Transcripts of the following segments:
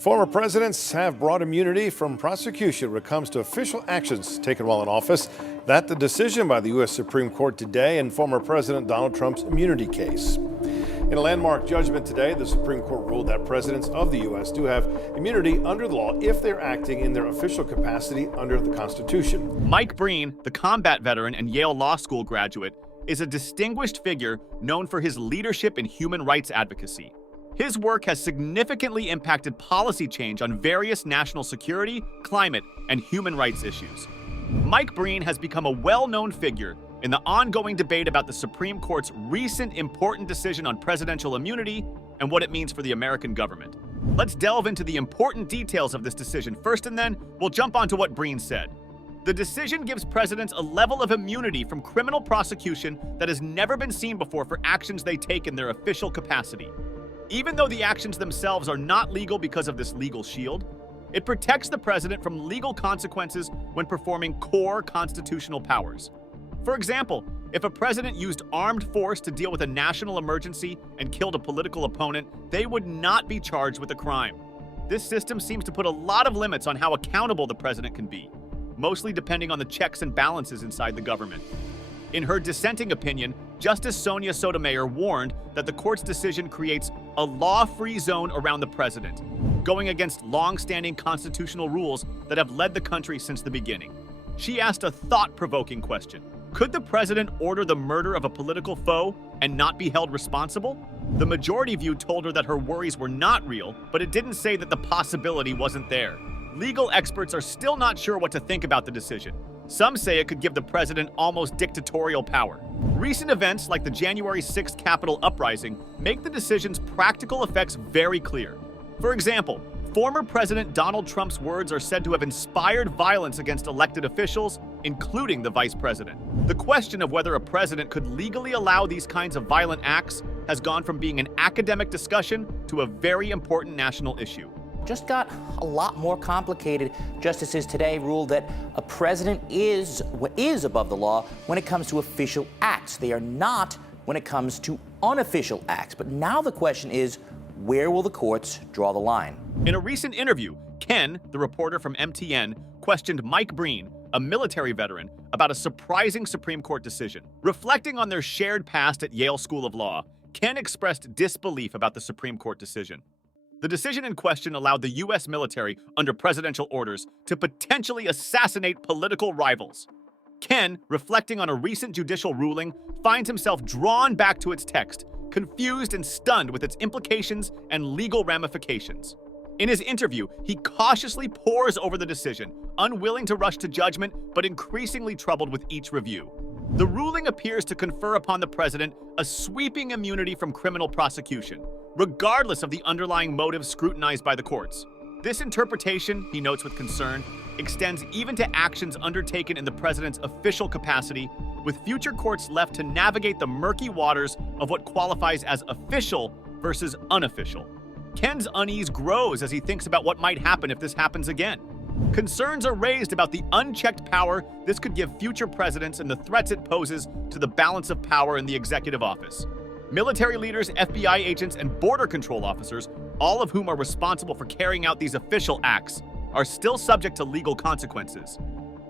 Former presidents have broad immunity from prosecution when it comes to official actions taken while in office. That's the decision by the U.S. Supreme Court today in former President Donald Trump's immunity case. In a landmark judgment today, the Supreme Court ruled that presidents of the U.S. do have immunity under the law if they're acting in their official capacity under the Constitution. Mike Breen, the combat veteran and Yale Law School graduate, is a distinguished figure known for his leadership in human rights advocacy. His work has significantly impacted policy change on various national security, climate, and human rights issues. Mike Breen has become a well-known figure in the ongoing debate about the Supreme Court's recent important decision on presidential immunity and what it means for the American government. Let's delve into the important details of this decision first, and then we'll jump onto what Breen said. The decision gives presidents a level of immunity from criminal prosecution that has never been seen before for actions they take in their official capacity. Even though the actions themselves are not legal because of this legal shield, it protects the president from legal consequences when performing core constitutional powers. For example, if a president used armed force to deal with a national emergency and killed a political opponent, they would not be charged with a crime. This system seems to put a lot of limits on how accountable the president can be, mostly depending on the checks and balances inside the government. In her dissenting opinion, Justice Sonia Sotomayor warned that the court's decision creates a law-free zone around the president, going against long-standing constitutional rules that have led the country since the beginning. She asked a thought-provoking question. Could the president order the murder of a political foe and not be held responsible? The majority view told her that her worries were not real, but it didn't say that the possibility wasn't there. Legal experts are still not sure what to think about the decision. Some say it could give the president almost dictatorial power. Recent events like the January 6th Capitol uprising make the decision's practical effects very clear. For example, former President Donald Trump's words are said to have inspired violence against elected officials, including the vice president. The question of whether a president could legally allow these kinds of violent acts has gone from being an academic discussion to a very important national issue. Just got a lot more complicated. Justices today ruled that a president is above the law when it comes to official acts. They are not when it comes to unofficial acts. But now the question is, where will the courts draw the line? In a recent interview, Ken, the reporter from MTN, questioned Mike Breen, a military veteran, about a surprising Supreme Court decision. Reflecting on their shared past at Yale School of Law, Ken expressed disbelief about the Supreme Court decision. The decision in question allowed the U.S. military, under presidential orders, to potentially assassinate political rivals. Ken, reflecting on a recent judicial ruling, finds himself drawn back to its text, confused and stunned with its implications and legal ramifications. In his interview, he cautiously pores over the decision, unwilling to rush to judgment, but increasingly troubled with each review. The ruling appears to confer upon the president a sweeping immunity from criminal prosecution, regardless of the underlying motives scrutinized by the courts. This interpretation, he notes with concern, extends even to actions undertaken in the president's official capacity, with future courts left to navigate the murky waters of what qualifies as official versus unofficial. Ken's unease grows as he thinks about what might happen if this happens again. Concerns are raised about the unchecked power this could give future presidents and the threats it poses to the balance of power in the executive office. Military leaders, FBI agents, and border control officers, all of whom are responsible for carrying out these official acts, are still subject to legal consequences.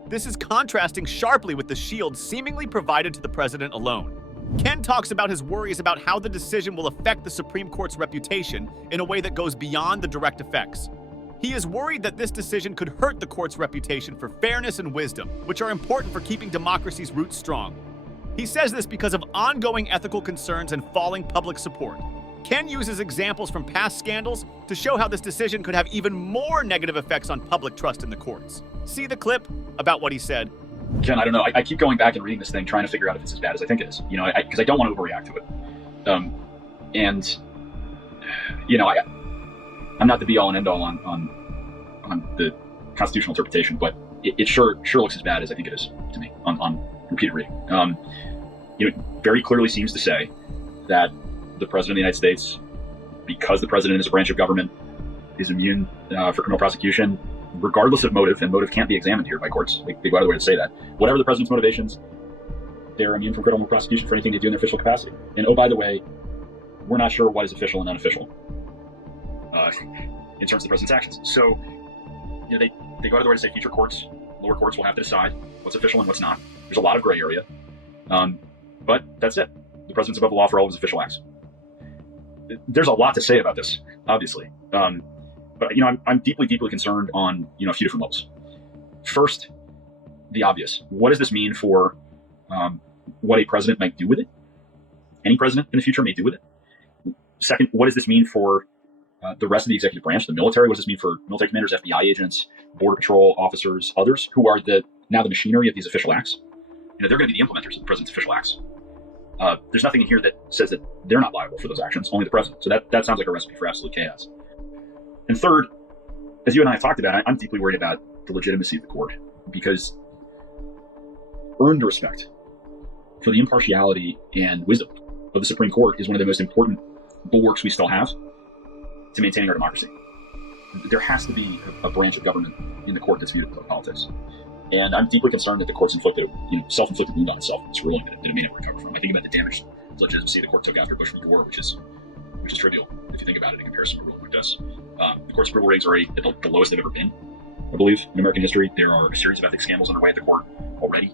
This is contrasting sharply with the shield seemingly provided to the president alone. Ken talks about his worries about how the decision will affect the Supreme Court's reputation in a way that goes beyond the direct effects. He is worried that this decision could hurt the court's reputation for fairness and wisdom, which are important for keeping democracy's roots strong. He says this because of ongoing ethical concerns and falling public support. Ken uses examples from past scandals to show how this decision could have even more negative effects on public trust in the courts. See the clip about what he said. Ken, I don't know. I keep going back and reading this thing, trying to figure out if it's as bad as I think it is. Because I don't want to overreact to it. I'm not the be all and end all on the constitutional interpretation, but it sure looks as bad as I think it is to me on repeated reading. It very clearly seems to say that the president of the United States, because the president is a branch of government, is immune for criminal prosecution, regardless of motive, and motive can't be examined here by courts. They go out of their way to say that. Whatever the president's motivations, they're immune from criminal prosecution for anything they do in their official capacity. And oh, by the way, we're not sure what is official and unofficial. in terms of the president's actions. So, they go out of their way to say future courts, lower courts will have to decide what's official and what's not. There's a lot of gray area, but that's it. The president's above the law for all of his official acts. There's a lot to say about this, obviously, but I'm deeply concerned on a few different levels. First, the obvious. What does this mean for what a president might do with it? Any president in the future may do with it. Second, what does this mean for the rest of the executive branch, the military? What does this mean for military commanders, FBI agents, Border Patrol officers, others who are now the machinery of these official acts? They're going to be the implementers of the president's official acts. There's nothing in here that says that they're not liable for those actions, only the president. So that sounds like a recipe for absolute chaos. And third, as you and I have talked about, I'm deeply worried about the legitimacy of the court, because earned respect for the impartiality and wisdom of the Supreme Court is one of the most important bulwarks we still have to maintaining our democracy. There has to be a branch of government in the court that's viewed above politics. And I'm deeply concerned that the court's self-inflicted wound on itself in this ruling that it may never recover from. I think about the damage to legitimacy the court took after Bush v. Gore, which is trivial if you think about it in comparison to a ruling like this. The court's approval ratings are at the lowest they've ever been, I believe, in American history. There are a series of ethics scandals underway at the court already.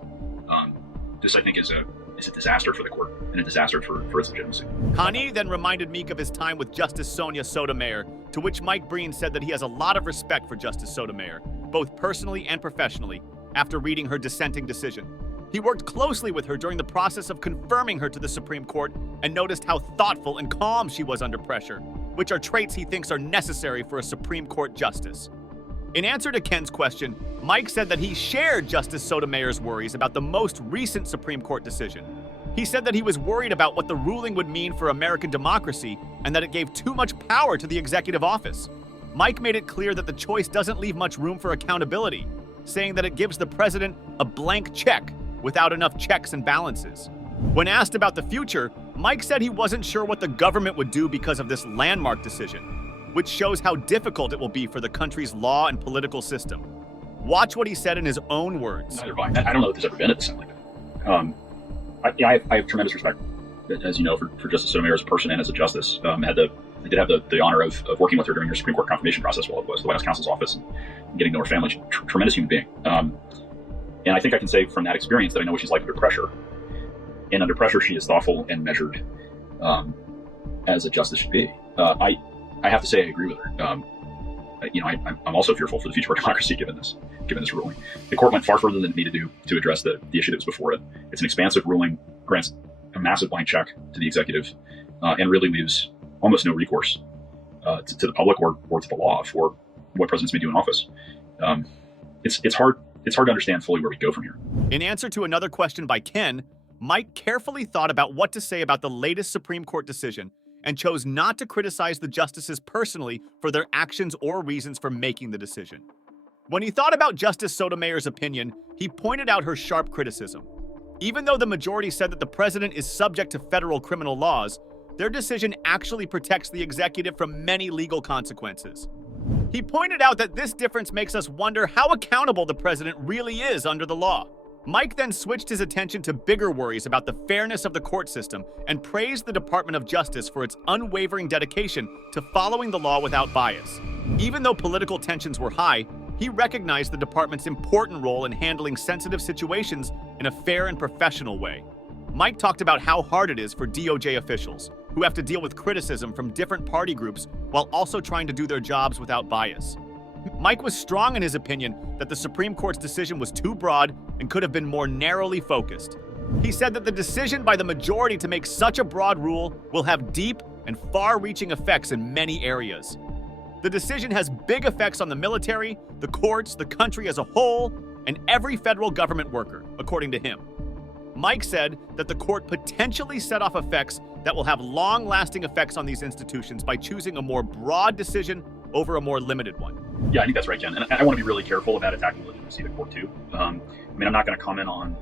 This, I think, is a disaster for the court and a disaster for its legitimacy. Hani then reminded Meek of his time with Justice Sonia Sotomayor, to which Mike Breen said that he has a lot of respect for Justice Sotomayor, both personally and professionally, after reading her dissenting decision. He worked closely with her during the process of confirming her to the Supreme Court and noticed how thoughtful and calm she was under pressure, which are traits he thinks are necessary for a Supreme Court justice. In answer to Ken's question, Mike said that he shared Justice Sotomayor's worries about the most recent Supreme Court decision. He said that he was worried about what the ruling would mean for American democracy and that it gave too much power to the executive office. Mike made it clear that the choice doesn't leave much room for accountability, saying that it gives the president a blank check without enough checks and balances. When asked about the future, Mike said he wasn't sure what the government would do because of this landmark decision, which shows how difficult it will be for the country's law and political system. Watch what he said in his own words. Neither have I don't know that there's ever been a dissent like that. I have tremendous respect, as you know, for Justice Sotomayor as a person and as a justice. I did have the honor of working with her during her Supreme Court confirmation process while it was the White House counsel's office and getting to know her family. She's a tremendous human being. And I think I can say from that experience that I know what she's like under pressure. And under pressure, she is thoughtful and measured, as a justice should be. I have to say I agree with her. I'm also fearful for the future of our democracy given this ruling. The court went far further than it needed to address the issue that was before it. It's an expansive ruling, grants a massive blank check to the executive, and really leaves almost no recourse to the public or to the law for what presidents may do in office. It's hard to understand fully where we go from here. In answer to another question by Ken, Mike carefully thought about what to say about the latest Supreme Court decision and chose not to criticize the justices personally for their actions or reasons for making the decision. When he thought about Justice Sotomayor's opinion, he pointed out her sharp criticism. Even though the majority said that the president is subject to federal criminal laws, their decision actually protects the executive from many legal consequences. He pointed out that this difference makes us wonder how accountable the president really is under the law. Mike then switched his attention to bigger worries about the fairness of the court system and praised the Department of Justice for its unwavering dedication to following the law without bias. Even though political tensions were high, he recognized the department's important role in handling sensitive situations in a fair and professional way. Mike talked about how hard it is for DOJ officials, who have to deal with criticism from different party groups while also trying to do their jobs without bias. Mike was strong in his opinion that the Supreme Court's decision was too broad and could have been more narrowly focused. He said that the decision by the majority to make such a broad rule will have deep and far-reaching effects in many areas. The decision has big effects on the military, the courts, the country as a whole, and every federal government worker, according to him. Mike said that the court potentially set off effects that will have long-lasting effects on these institutions by choosing a more broad decision over a more limited one. Yeah, I think that's right, Ken. And I want to be really careful about attacking the legitimacy of the court, too. I'm not going to comment on,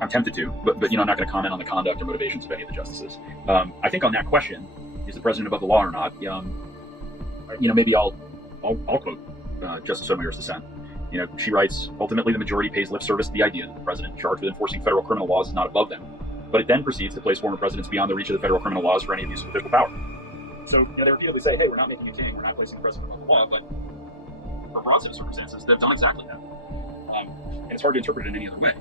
I'm tempted to, but I'm not going to comment on the conduct or motivations of any of the justices. I think on that question, is the president above the law or not? Maybe I'll quote Justice Sotomayor's dissent. She writes, ultimately, the majority pays lip service to the idea that the president charged with enforcing federal criminal laws is not above them, but it then proceeds to place former presidents beyond the reach of the federal criminal laws for any abuse of official power. So they repeatedly say, hey, we're not making a king, we're not placing the president above the law, but for a broad set of circumstances, they've done exactly that. And it's hard to interpret it in any other way.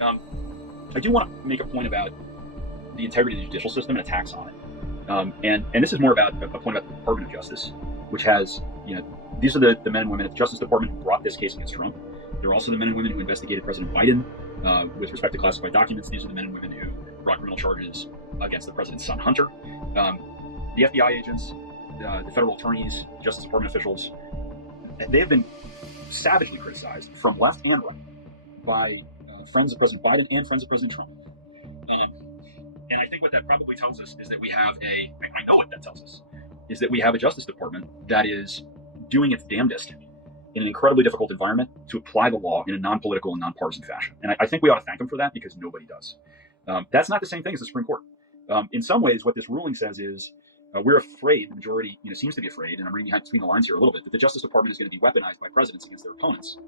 I do want to make a point about the integrity of the judicial system and attacks on it. And this is more about a point about the Department of Justice, which has, these are the men and women at the Justice Department who brought this case against Trump. They're also the men and women who investigated President Biden with respect to classified documents. These are the men and women who brought criminal charges against the president's son, Hunter. The FBI agents, the federal attorneys, Justice Department officials, they have been savagely criticized from left and right by friends of President Biden and friends of President Trump. And I think what that probably tells us is that we have I know what that tells us, is that we have a Justice Department that is doing its damnedest in an incredibly difficult environment to apply the law in a non-political and non-partisan fashion. And I think we ought to thank them for that, because nobody does. That's not the same thing as the Supreme Court. In some ways, what this ruling says is we're afraid, the majority seems to be afraid, and I'm reading between the lines here a little bit, that the Justice Department is going to be weaponized by presidents against their opponents.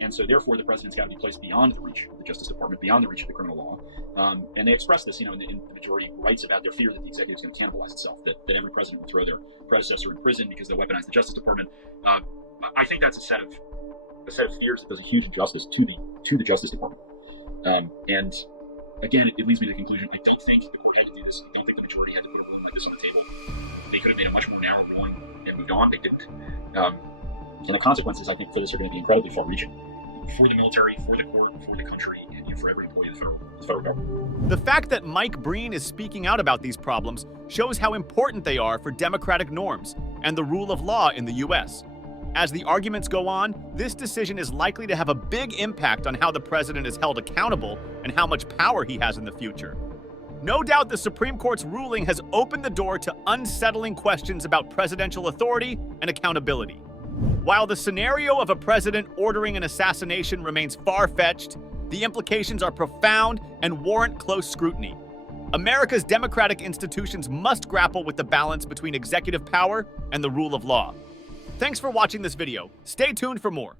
And so therefore, the president's got to be placed beyond the reach of the Justice Department, beyond the reach of the criminal law. And they express this, in the majority writes about their fear that the executive is going to cannibalize itself, that every president will throw their predecessor in prison because they'll weaponize the Justice Department. I think that's a set of fears that does a huge injustice to the Justice Department. And again, it leads me to the conclusion, I don't think the court had to do this. I don't think the majority had to put a ruling like this on the table. They could have made a much more narrow ruling and moved on. They didn't. And the consequences, I think, for this are going to be incredibly far-reaching for the military, for the court, for the country, and for every employee of the federal government. The fact that Mike Breen is speaking out about these problems shows how important they are for democratic norms and the rule of law in the U.S. As the arguments go on, this decision is likely to have a big impact on how the president is held accountable and how much power he has in the future. No doubt the Supreme Court's ruling has opened the door to unsettling questions about presidential authority and accountability. While the scenario of a president ordering an assassination remains far-fetched, the implications are profound and warrant close scrutiny. America's democratic institutions must grapple with the balance between executive power and the rule of law. Thanks for watching this video. Stay tuned for more.